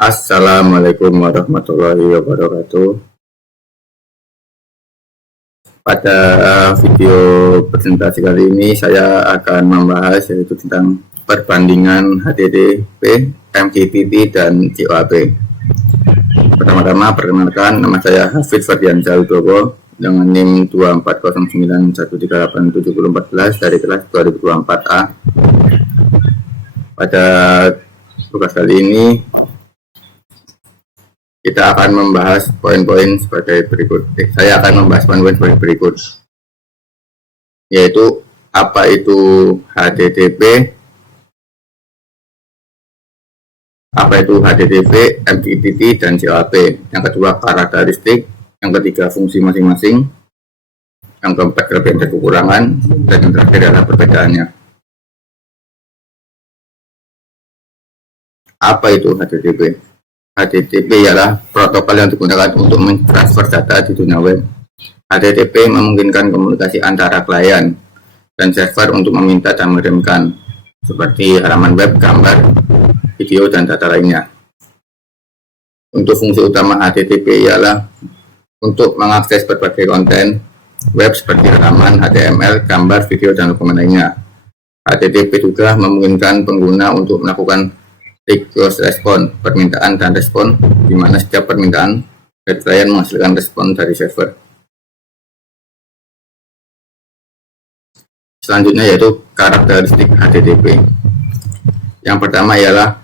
Assalamualaikum warahmatullahi wabarakatuh. Pada video presentasi kali ini saya akan membahas yaitu tentang perbandingan HTTP, MQTT, dan COAP. Pertama-tama perkenalkan, nama saya Hafidz Ferdiansyah Wibowo dengan NIM 24091387014 dari kelas 2024A. Pada tugas kali ini kita akan membahas poin-poin sebagai berikut. Saya akan membahas poin-poin sebagai berikut, yaitu apa itu HTTP, MQTT, dan COAP. Yang kedua, karakteristik. Yang ketiga, fungsi masing-masing. Yang keempat, kelebihan dan kekurangan. Dan yang terakhir adalah perbedaannya. Apa itu HTTP? HTTP ialah protokol yang digunakan untuk mentransfer data di dunia web. HTTP memungkinkan komunikasi antara klien dan server untuk meminta dan mengirimkan, seperti halaman web, gambar, video, dan data lainnya. Untuk fungsi utama HTTP ialah untuk mengakses berbagai konten web seperti halaman, HTML, gambar, video, dan dokumen lainnya. HTTP juga memungkinkan pengguna untuk melakukan request respon, permintaan dan respon, di mana setiap permintaan dari klien menghasilkan respon dari server. Selanjutnya yaitu karakteristik HTTP. Yang pertama ialah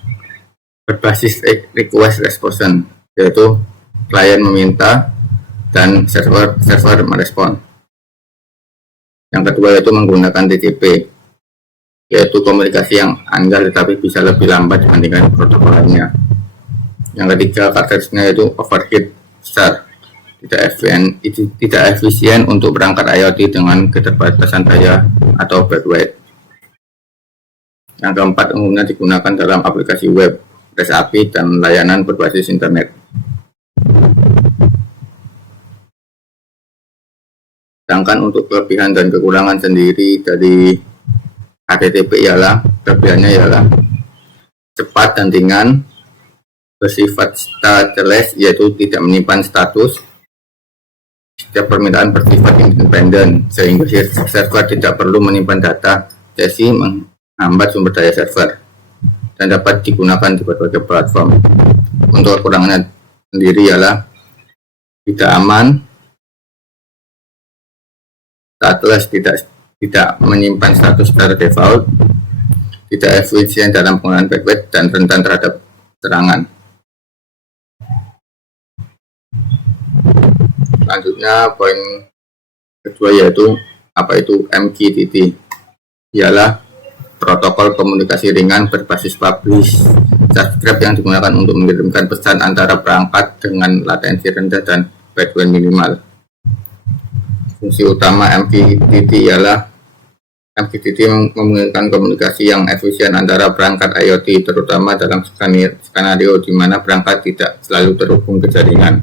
berbasis request response, yaitu klien meminta dan server merespon. Yang kedua yaitu menggunakan TCP, yaitu komunikasi yang andal tetapi bisa lebih lambat dibandingkan protokol lainnya. Yang ketiga, karakteristiknya yaitu overhead besar, tidak efisien untuk perangkat IoT dengan keterbatasan daya atau bandwidth. Yang keempat, umumnya digunakan dalam aplikasi web, REST API, dan layanan berbasis internet. Sedangkan untuk kelebihan dan kekurangan sendiri dari HTTP kelebihannya ialah cepat dan ringan, bersifat stateless, yaitu tidak menyimpan status. Setiap permintaan bersifat independen, sehingga server tidak perlu menyimpan data sesi menghambat sumber daya server, dan dapat digunakan di berbagai platform. Untuk kekurangannya sendiri ialah tidak aman, stateless, tidak menyimpan status secara default, tidak efisien dalam penggunaan bandwidth, dan rentan terhadap serangan. Selanjutnya, poin kedua yaitu apa itu MQTT. Ialah protokol komunikasi ringan berbasis publish subscribe yang digunakan untuk mengirimkan pesan antara perangkat dengan latensi rendah dan bandwidth minimal. Fungsi utama MQTT memungkinkan komunikasi yang efisien antara perangkat IoT, terutama dalam skenario di mana perangkat tidak selalu terhubung ke jaringan.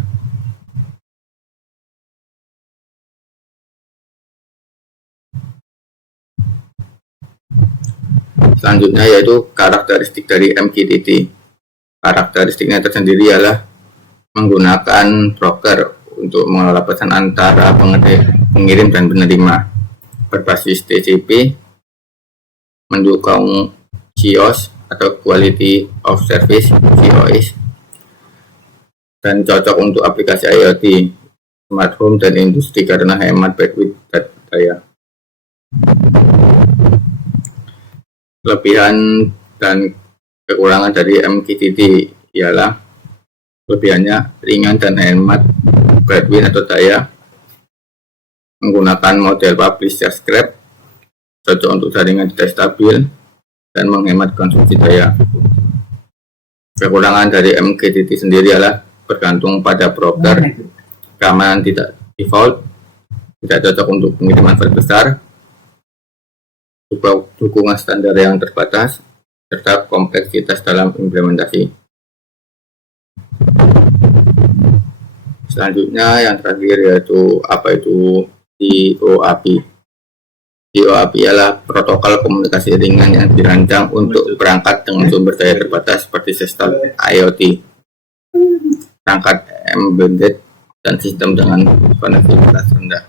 Selanjutnya yaitu karakteristik dari MQTT. Karakteristiknya tersendiri ialah menggunakan broker untuk mengelola pesan antara pengirim dan penerima, berbasis TCP, mendukung QoS atau Quality of Service (QoS), dan cocok untuk aplikasi IoT, smart home, dan industri karena hemat bandwidth dan daya. Kelebihan dan kekurangan dari MQTT ialah kelebihannya ringan dan hemat bandwidth atau daya, menggunakan model publish subscribe, cocok untuk jaringan tidak stabil, dan menghemat konsumsi daya. Kekurangan dari MQTT sendiri adalah bergantung pada broker, keamanan tidak default, tidak cocok untuk pengiriman file besar, dukungan standar yang terbatas, serta kompleksitas dalam implementasi. Selanjutnya yang terakhir yaitu apa itu COAP. COAP ialah protokol komunikasi ringan yang dirancang untuk perangkat dengan sumber daya terbatas seperti sistem IoT. perangkat embedded dan sistem dengan konektivitas rendah.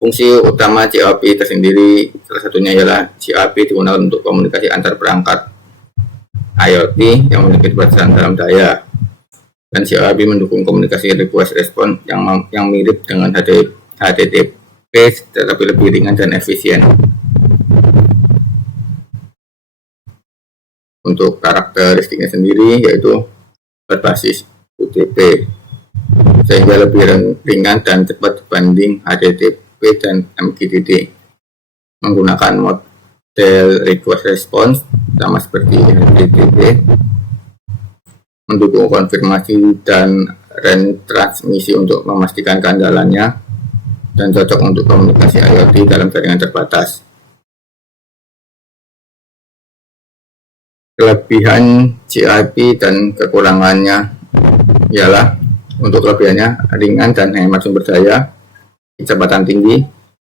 Fungsi utama COP tersendiri salah satunya ialah COP digunakan untuk komunikasi antar perangkat IoT yang memiliki keterbatasan dalam daya, dan COP mendukung komunikasi request response yang mirip dengan HTTP tetapi lebih ringan dan efisien. Untuk karakteristiknya sendiri yaitu berbasis UDP sehingga lebih ringan dan cepat dibanding HTTP dan MQTT, menggunakan model request response sama seperti HTTP, mendukung konfirmasi dan retransmisi untuk memastikan keandalannya, dan cocok untuk komunikasi IoT dalam jaringan terbatas. Kelebihan CIP dan kekurangannya ialah untuk kelebihannya ringan dan hemat sumber daya, kecepatan tinggi,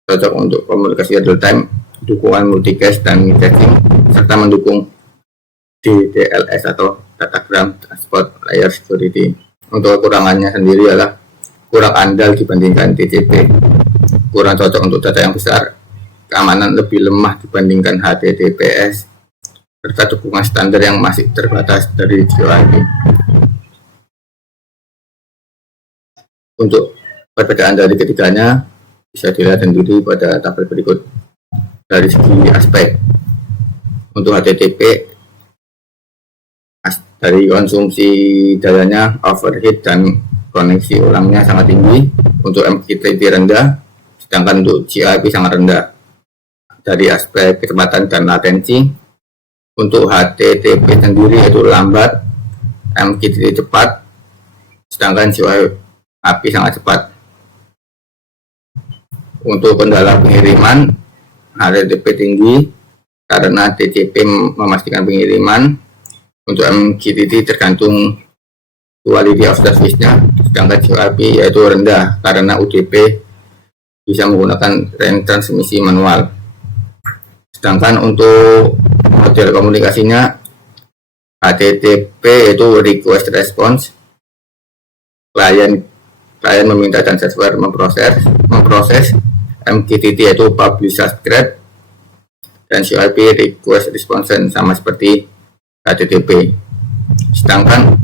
cocok untuk komunikasi real time, dukungan multicast dan caching, serta mendukung DDLS atau Datagram Transport Layer Security. Untuk kekurangannya sendiri adalah kurang andal dibandingkan TCP, kurang cocok untuk data yang besar, keamanan lebih lemah dibandingkan HTTPS, serta dukungan standar yang masih terbatas dari COIP. Untuk perbedaan dari ketiganya bisa dilihat sendiri pada tabel berikut. Dari segi aspek, untuk HTTP dari konsumsi dayanya, overheat dan koneksi ulangnya sangat tinggi. Untuk MQTT rendah, sedangkan untuk CIP sangat rendah. Dari aspek kecepatan dan latensi, untuk HTTP sendiri yaitu lambat, MQTT cepat, sedangkan CIP sangat cepat. Untuk kendala pengiriman, HTTP tinggi karena TCP memastikan pengiriman. Untuk MQTT tergantung quality of service-nya, sedangkan CIP yaitu rendah karena UDP bisa menggunakan retransmisi manual. Sedangkan untuk model komunikasinya, HTTP yaitu request response, klien meminta dan server memproses, MQTT yaitu publish subscribe, dan CIP request response sama seperti HTTP. Sedangkan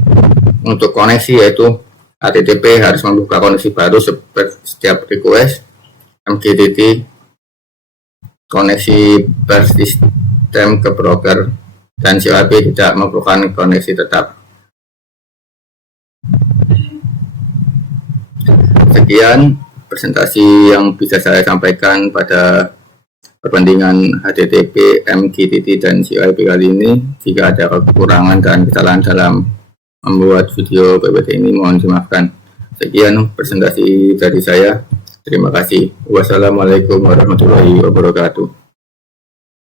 untuk koneksi yaitu HTTP harus membuka koneksi baru setiap request, MQTT koneksi bersistem ke broker, dan CIP tidak memerlukan koneksi tetap. Sekian presentasi yang bisa saya sampaikan pada perbandingan HTTP, MQTT, dan CIP kali ini. Jika ada kekurangan dan kesalahan dalam membuat video PPT ini, mohon dimaafkan. Sekian presentasi dari saya. Terima kasih. Wassalamualaikum warahmatullahi wabarakatuh.